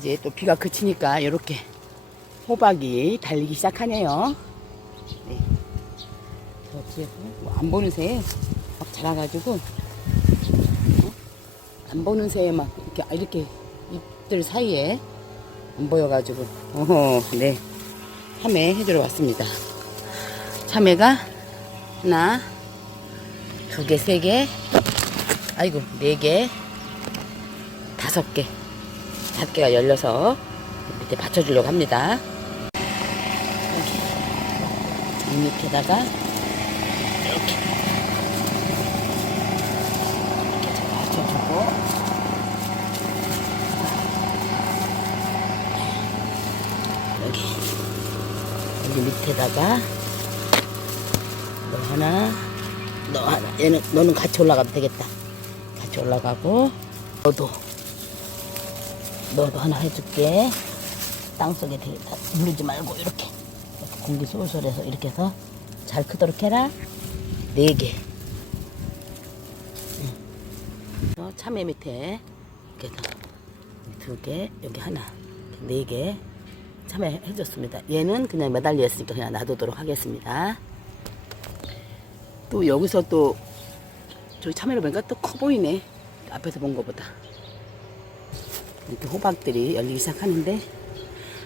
이제 또 비가 그치니까 이렇게 호박이 달리기 시작하네요. 네. 저 뒤에서 뭐 안 보는 새에 막 자라가지고 어? 안 보는 새에 막 이렇게 아, 이렇게 잎들 사이에 안 보여가지고 어허 네 참외 해주러 왔습니다. 참외가 하나 두 개, 세 개, 아이고 네 개, 다섯 개, 다섯 개가 열려서 밑에 받쳐주려고 합니다. 여기. 이 밑에다가 이렇게. 이렇게 잘 받쳐주고. 여기. 여기 밑에다가 너 하나 너 하나. 얘는 너는 같이 올라가도 되겠다. 같이 올라가고 너도 너도 하나 해줄게. 땅속에 누르지 말고 이렇게, 공기 쏠쏠해서 이렇게 해서 잘 크도록 해라. 네 개. 어, 참외 밑에 이렇게 해서 두개 여기 하나 네 개 참외 해줬습니다. 얘는 그냥 매달려 있으니까 그냥 놔두도록 하겠습니다. 또 여기서 또 저기 참외를 보니까 또 커 보이네. 앞에서 본 것보다 이렇게 호박들이 열리기 시작하는데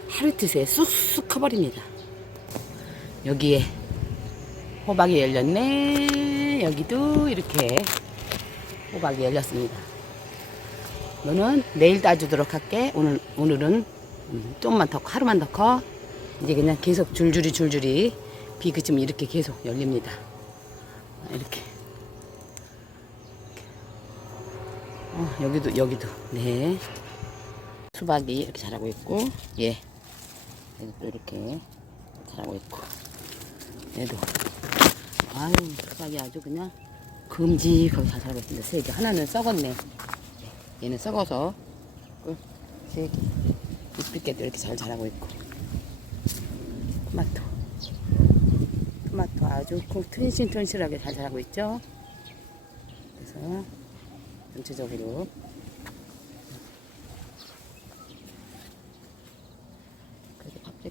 하루 틈새 쑥쑥 커버립니다. 여기에 호박이 열렸네. 여기도 이렇게 호박이 열렸습니다. 너는 내일 따주도록 할게. 오늘, 오늘은 음, 좀만 더 커, 하루만 더 커. 이제 그냥 계속 줄줄이 줄줄이 비 그치면 이렇게 계속 열립니다. 이렇게. 어, 여기도, 여기도. 네. 수박이 이렇게 자라고 있고, 예. 여기도 이렇게 자라고 있고, 얘도. 아유, 수박이 아주 그냥 금지하게 잘 자라고 있습니다. 세 개. 하나는 썩었네. 얘는 썩어서, 그, 세 개. 이쁘게도 이렇게 잘 자라고 있고. 토마토. 토마토 아주 꼭 튼실튼실하게 잘 자라고 있죠. 그래서 전체적으로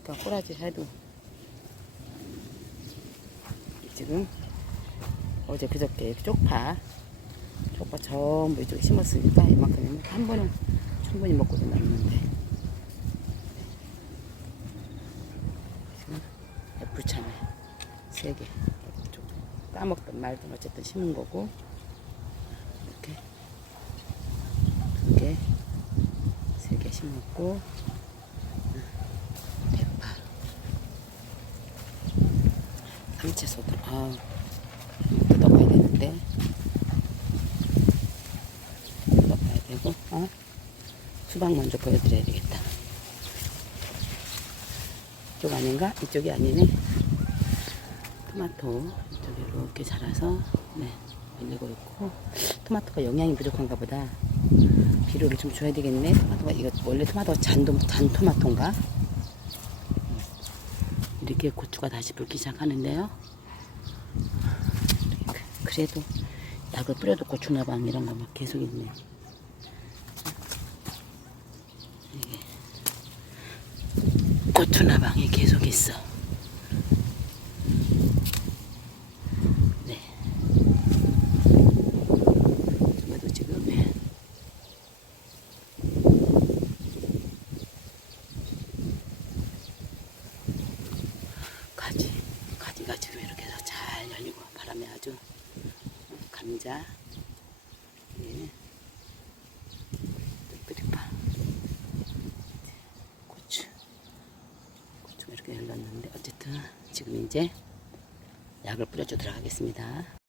파프리카 꼬라지 해도 지금 어제 그저께 쪽파 쪽파 전부 이쪽에 심었으니까 이만큼이면 한 번은 충분히 먹고도 남는데 지금 애플참외 세 개. 좀 까먹든 말든 어쨌든 심은 거고. 이렇게 두 개, 세 개 심었고. 대파. 삼채소들. 아, 뜯어봐야 되는데. 뜯어봐야 되고, 어? 수박 먼저 보여드려야 되겠다. 이쪽 아닌가? 이쪽이 아니네. 토마토 이쪽에 이렇게 자라서 네 밀리고 있고 토마토가 영양이 부족한가 보다 비료를 좀 줘야 되겠네 토마토가 이거 원래 토마토 잔도 잔 토마토인가 이렇게 고추가 다시 불기 시작하는데요. 그래도 약을 뿌려도 고추나방 이런 거 막 계속 있네 이게 고추나방이 계속 있어 네. 저도 지금 예. 가지, 가 지금 이렇게 해서 잘 열리고 바람에 아주 감자, 예. 뚝배기파, 고추, 고추가 이렇게 열렸는데 어쨌든 지금 이제 약을 뿌려주도록 하겠습니다.